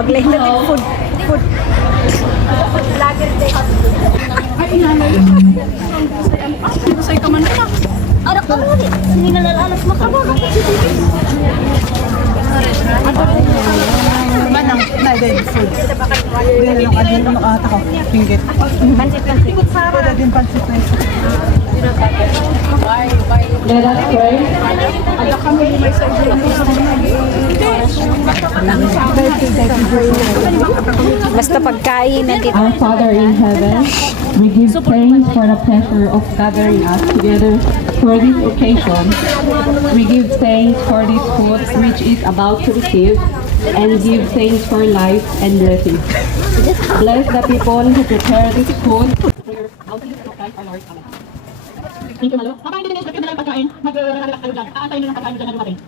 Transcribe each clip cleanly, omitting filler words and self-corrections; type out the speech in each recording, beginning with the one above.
paglain natin food vlogger day. Ay, inanay. Say ka man na. Arak ka mo, hindi na nalalas makabag. Manang, na din food. Dili lang adin mo ata ko. Pinggit. Pansit. Pwede din pansit na isa. Let us pray. Ada kami may sa Basta pagkain na dito. Our Father in heaven, we give thanks for the pleasure of gathering us together for this occasion. We give thanks for this food which is about to receive, and give thanks for life and blessing. Bless the people who prepare this food for your bounty of Christ our Lord. Amen. Thank you, Malo. Kapag hindi nila na lang pagkain, mag-relax kayo dyan. Aantay nyo ng pagkain dyan na dumating.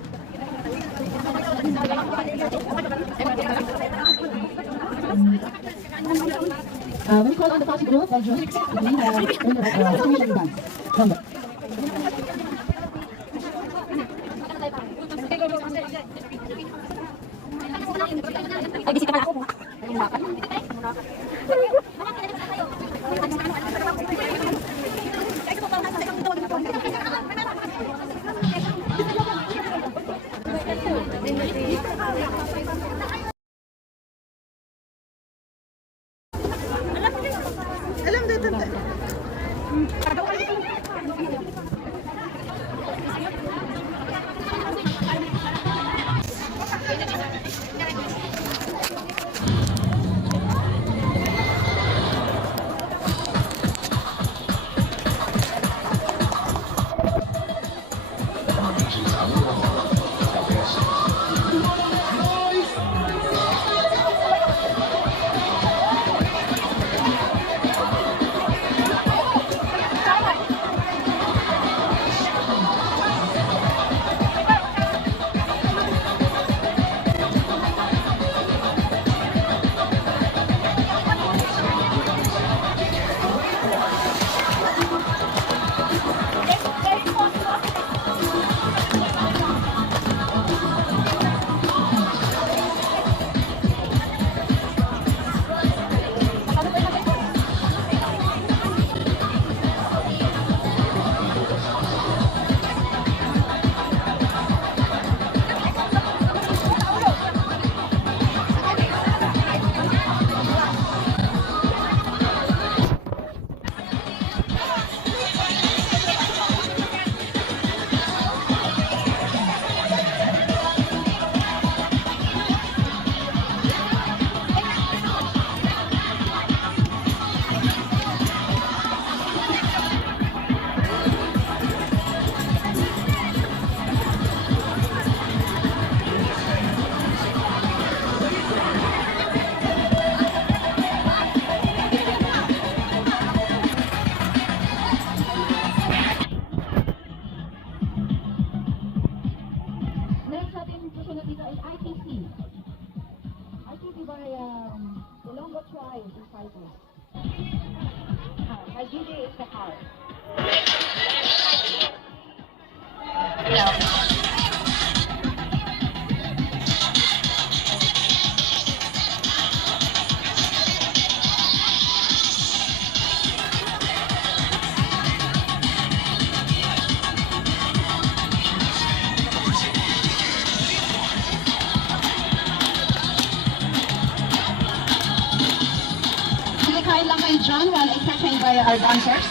We call on the first group of Jews. Ay, bisita pala ako. Alam dito. Next natin susunod dito is ITC. ITC by Ilonggo Tribe in Cyprus. ITC is the heart. Kumakain lang kayo dyan while entertained by our dancers.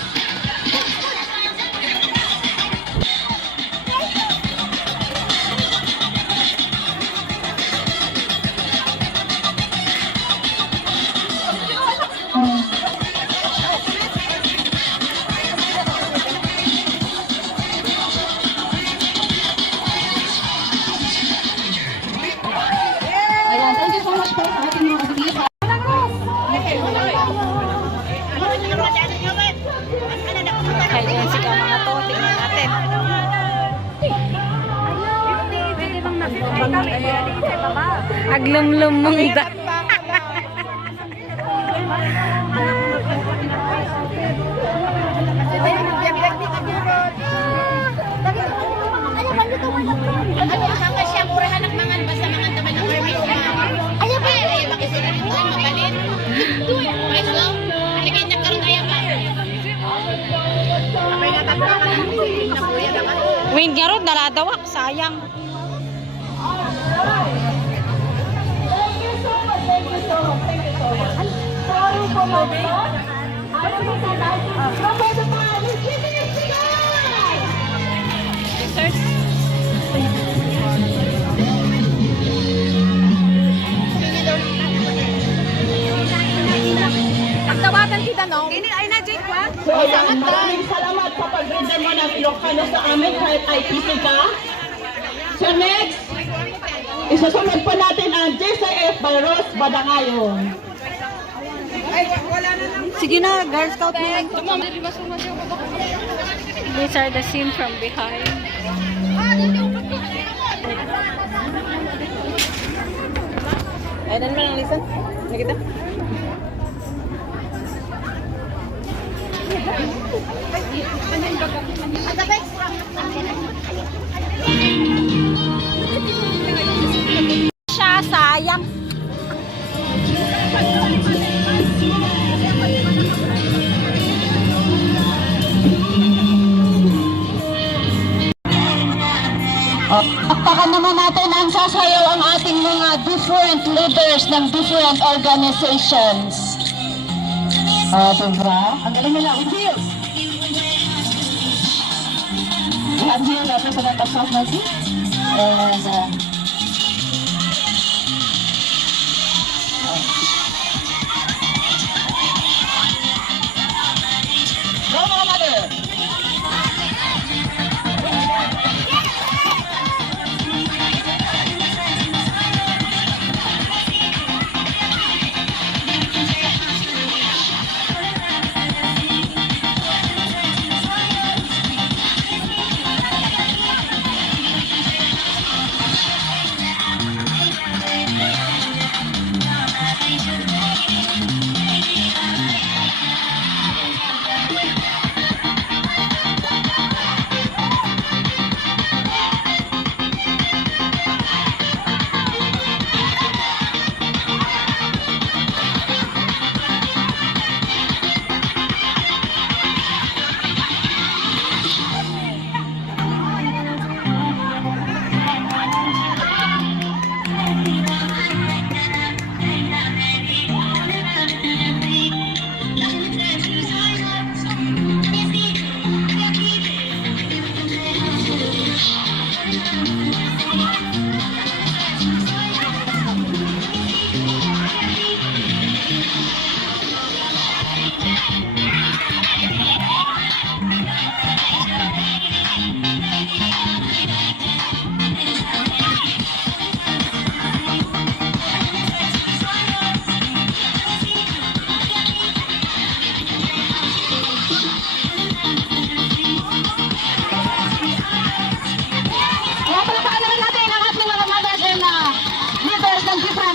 Ayan, thank you so much po sa ating mga kasama. Ayan sila mga to. Tingnan natin. Pwede bang aglum-lum mong da. Ano, hanga siya, murahan ng mangan, basta mangan naman ng permit. Ayaw ba? Lasing niya ron, daladawak, sayang. Pagtawatan kita, no? Ay na, Jake, wa? So, ayan, maraming salamat sa pag-render mo ng Ilocano sa amin kahit IPC ka. So next, isusunod po natin ang JCF by Rose Badangayon. Sige na, Girl Scout na. These are the scene from behind. Ayan naman ang lisan. Nakita? Siya, sayang. Pakpakan naman natin ang sasayaw ang ating mga different leaders ng different organizations. Diba? Ang galing nila, with heels. We have here representative of Nazi. And go mga mother!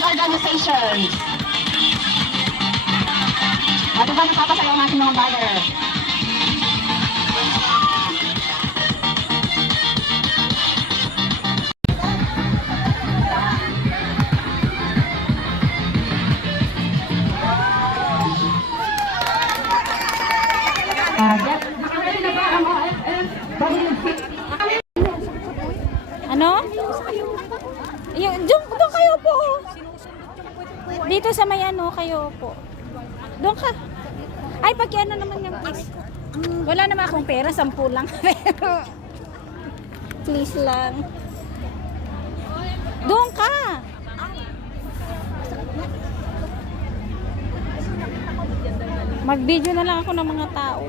Organizations. At ito napapasayaw natin mga mother. Ano? Doon kayo po. Dito sa may ano kayo po. Doon ka. Ay, pagkiano naman yung please. Wala naman akong pera, 10 lang. Please lang. Doon ka. Mag-video na lang ako ng mga tao.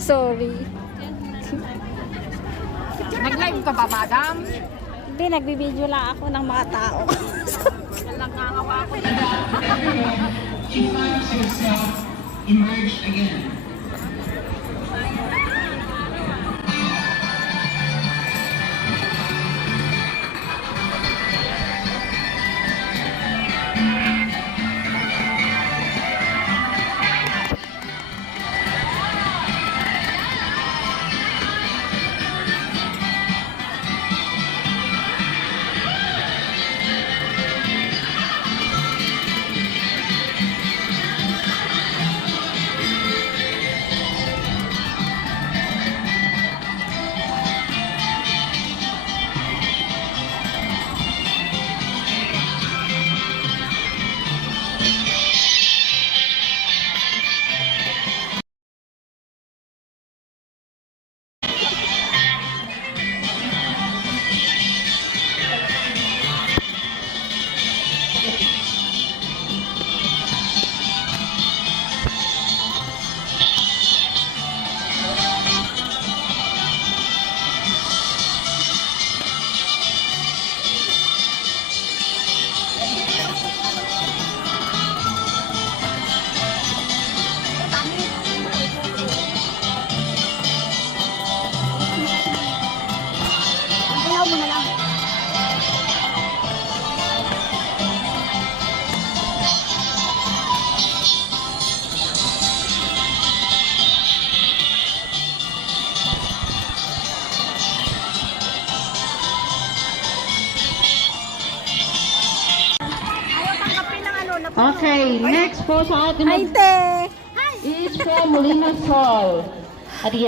Sorry. Nag-live ka ba, madam? Hindi, nagbibideo lang ako ng mga tao. She finds herself emerged again. Okay, next po sa ating Ay, te! is from Molina Sol. Adi.